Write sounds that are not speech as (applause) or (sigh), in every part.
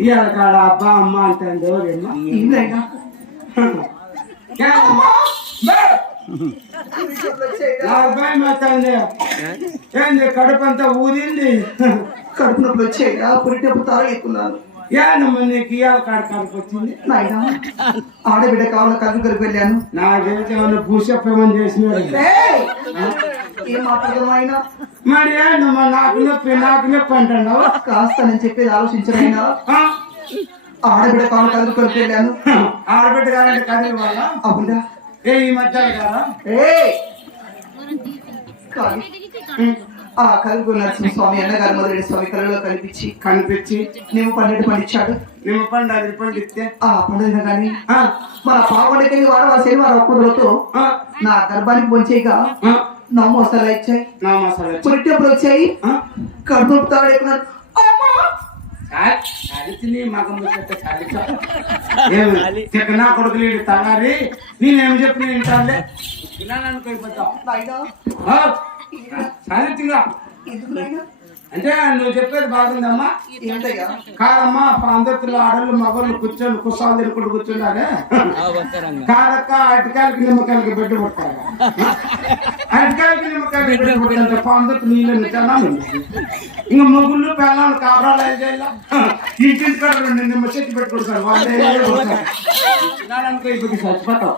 ఇవాళ కాడ అబ్బా అమ్మ అంటాడు అబ్బాయి మాట్లాడి ఏంది కడుపు అంతా ఊదింది? కడుపు నొప్పులు వచ్చాయిరా పురిటప్పుడు తాగలేకున్నాను ఏందమ్మా నీకు ఇవాళ వచ్చింది? నాయనా ఆడబిడ్డ కావాల కళ్ళు వెళ్ళాను. నా భూషప్పమని చేసినాడు. ఏయ్! ఏం మాట్లాడదాం ఆయన మరి నాకు నొప్పి నాకు నొప్పి అంటున్నావు? కాస్త నేను చెప్పేది ఆలోచించరైనా ఆ? ఆడబిడ్డ కావాల కళ్ళు వెళ్ళాను. ఆడబిడ్డ కదిలి వాళ్ళ అవునా? ఏ ఈ మధ్య కదా ఏయ్! ఆ కలుగు నరసింహ స్వామి అన్నగారు మొదలెడి స్వామి కళ్ళలో కనిపించి కనిపించి నేను పన్నెండు పండించాడు నిమ్మ పండు అది పండు ఇస్తే ఆ పండుగ కానీ ఆ, మన పావుడికి వాడవా శనివారం ఒక్కరోతో ఆ, నా గర్భానికి పొంచేయగా ఆ, నా మోసాలు వచ్చాయి నా మసాలా పురిటప్పుడు వచ్చాయి. ఆ? కడుపు తాగలేకున్నాను చాలు, చాలించి నీ మగం నా కొడుకు లేడు తగారి? నేనేం చెప్పిన వింటానులే. విన్నాను నాయనా? అంటే నువ్వు చెప్పేది బాగుందమ్మా. కాదమ్మా అందరిలో ఆడళ్ళు మగళ్ళు కూర్చొని కుసాలు తిరుకుంటూ కూర్చున్నారే. కాదక్క అరటికాయలకి నిమ్మకాయలకి బిడ్డ పుట్టారు (laughs) అరటికాయలకి నిమ్మకాయలకి బిడ్డ పుట్టారు అందరికి నీళ్ళు నిచ్చాను ఇంకా మొగుళ్ళు పిల్లలు కాపురాలు ఏం చేయాలి? ఇంటింటి కాడ రెండు నిమ్మ చెట్టు పెట్టుకుంటారు. వాళ్ళు అనుకో ఇప్పుడు చచ్చిపోతావు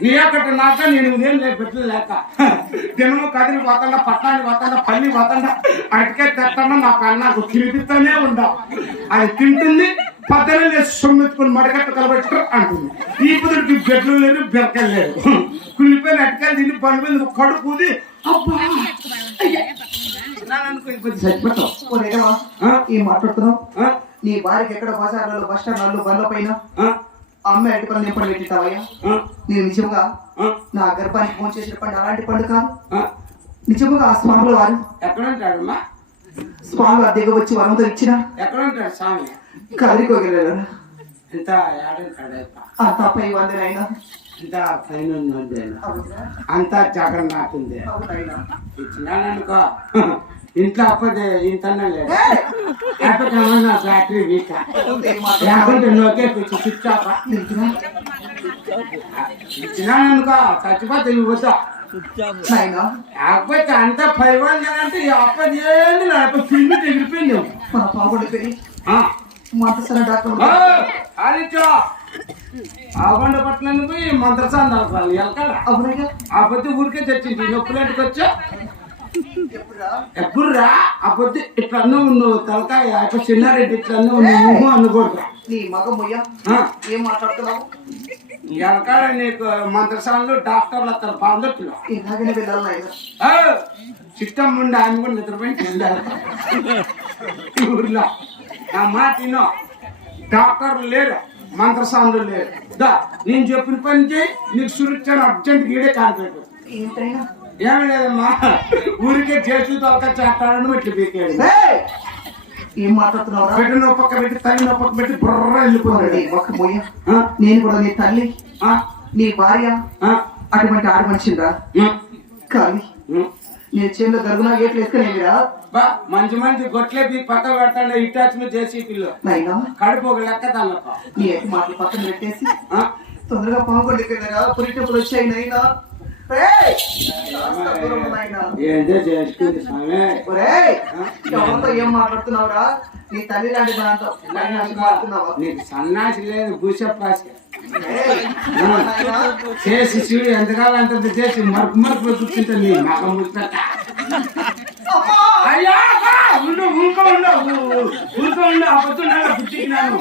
ఏయ్ ఆ, ఏమయ్యా నీ అక్కడ నాక నేను ఉదయం పెట్టలు లేక. దినము కదిలి పోతాడా పట్టణానికి పోతాడా పల్లి పోతాడా అటుకే తెస్తాడా నా కన్నాకు తిరిగితూనే ఉండా. అది తింటుంది పద్దెన లేచి సొమ్మెత్తుకుని మడగట్ట కలబెట్టు అంటుంది. ఈ కుదురుకి బెడ్లు లేదు బెరకలు లేదు కుళ్ళిపోయిన అటుకాయలు తిని బండి మీద కడుపుది అబ్బా? ఏం మాట్లాడుతున్నావు? నీ భార్యకి ఎక్కడ బజార్లలో బస్ స్టాండ్లలో బండ్ల పైన? అమ్మ ఎటు పని నేను పండు పెట్టిస్తావయ్యా? నేను నిజంగా? నా గర్భానికి ఫోన్ చేసిన పండు అలాంటి పండు కాదు? నిజంగా ఆ స్వాముల వారు ఎక్కడ ఉంటాడమ్మా స్వామి వారి దగ్గర వచ్చి వరంతో ఇచ్చిన ఎక్కడ ఉంటాడు స్వామి కదిరికోగలరు ఎంత తప్ప వందనైనా అంతా పైన అంతా జగన్నాథ్ ఉంది. ఇచ్చినాననుకో. ఇంట్లో అప్పదే ఇంతనే లేదు. లేకపోతే ఏమన్నా బ్యాటరీ వీక్ లేకుంటే నోకే పిచ్చి స్విచ్ ఆఫ్ ఇచ్చినాననుకో చచ్చిపోతే ఇవ్వద్దా నాయనా లేకపోతే అంత పైవాళ్ళు అంటే ఈ అప్పది ఏంది లేకపోతే ఫిల్మ్ ఎగిరిపోయింది? మన పావుడి పెరి ఆ. మాటసర డాక్టర్. ఆగొండ పట్ల పోయి మంత్రసాన్ దొరకాలి ఎక్కడ అవునయ్యా ఆ పొద్దు ఊరికే తెచ్చింది. నొప్పులేటికి వచ్చా ఎప్పుడా ఎప్పుడు రా ఆ పొద్దు ఇట్లా అన్ను నువ్వు తలకాయ అట్లా చిన్నారెడ్డి ఇట్లా అన్ను నువ్వు నీ ఏం మాట్లాడుతున్నావు? ఎలకాడ నీకు మంత్రసాన్లు డాక్టర్లు అతను పాందొట్టులో ఇలాగనే వెళ్ళాలి నాయన చిట్టం ఉండి ఆయన కూడా నిద్రపోయి ఊర్లో. నా మాట వినో. డాక్టర్లు లేరు మంత్రసాన్లు లేరు. దా నేను చెప్పిన పని చేయి నీకు సురక్షణ అర్జెంట్ గీడే కానిపెట్టు. ఏంటైనా ఏమి లేదమ్మా? ఊరికే చేసి తొలక చేస్తాడని ఇట్లా పీకాడు! ఏం మాట్లాడుతున్నావురా? బిడ్డ పక్క పెట్టి తల్లి నో పక్క పెట్టి బుర్ర వెళ్ళిపోయాడు నీ మొయ్య నేను కూడా నీ తల్లి. నీ భార్య. అటువంటి ఆడ మనిషిరా కానీ నేను చేతిలో గరుగునా గేట్లు వేసుకునేవిరా? బా మంచి మంచి గొట్లే పీ పక్క పెడతాడు ఇటాచ్మెంట్ చేసి పిల్ల. నాయనా కడుపు ఒక లెక్క తల్లప్ప. నీ మాటలు పక్కన పెట్టేసి ఆ? తొందరగా పావుకోండి కదా పురిటప్పుడు వచ్చాయి నైనా? ఏంటో చేసుకుంది స్వామి! ఎవరితో ఏం మాట్లాడుతున్నావురా? నీ తల్లి లాంటి దాంతో సన్యాసి మాట్లాడుతున్నావా? నీకు సన్నాసి లేదు భూషప్పాసి. చేసి చూడు ఎంతకాలం అంత చేసి మరుపు మరుపు కూర్చుంటే నీ మగం ముచ్చట. అమ్మా! అయ్యా అబ్బా! ఉండు ఊరుకో ఉండు ఊ- ఊరుకో ఉండు ఆ పొద్దు నెల పుట్టినాను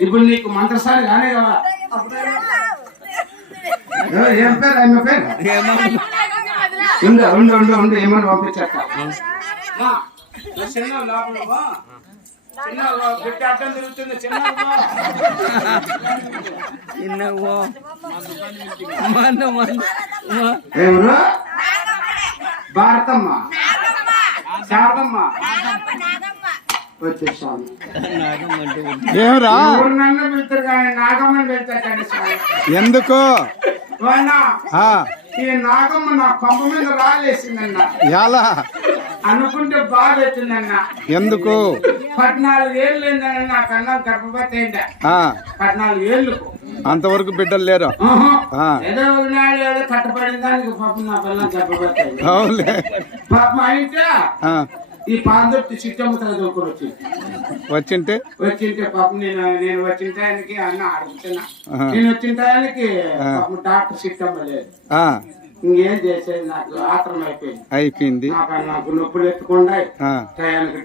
ఇప్పుడు నీకు మంత్రసారి కానే కదా ఏ, పేరు? ఆమె పేరు? ఉండు ఉండు ఉండు ఉండు ఏమని పంపించక్క లోపల పో. చిన్న బిడ్డ అర్థం తిరుగుతుంది చిన్న చిన్నగో మంద మంద ఎవరు భారతమ్మ. శారదమ్మ. వచ్చేసాను ఏమరా? నాగమ్మని ఎందుకు? ఈ నాగమ్మ నా మీద రాలేసిందన్న. ఎలా? అనుకుంటే బాధ వచ్చిందన్న ఎందుకు? పద్నాలుగు ఏళ్ళు ఏందన్న నాకు అన్నం గర్భవతి అయిందా పద్నాలుగు ఏళ్ళు. అంతవరకు బిడ్డలు లేరు. ఏదో ఉన్నాడు ఏదో దానికి పాపం నా పిల్లలు గర్భవతి అవులే పాపం అయితే ఈ పాందొట్టి చిట్టమ్మ చదువుకొని వచ్చింది. వచ్చింటే? వచ్చింటే పాపం నేను నేను వచ్చిన టయానికి అన్న అడుగుతున్నా. నేను వచ్చిన టయానికి డాక్టర్ చిట్టమ్మ లేదు. ఇంకేం చేసేది? నాకు ఆత్రం అయిపోయింది. అయిపోయింది. నాకు నొప్పులు ఎత్తుకుండా టయానికి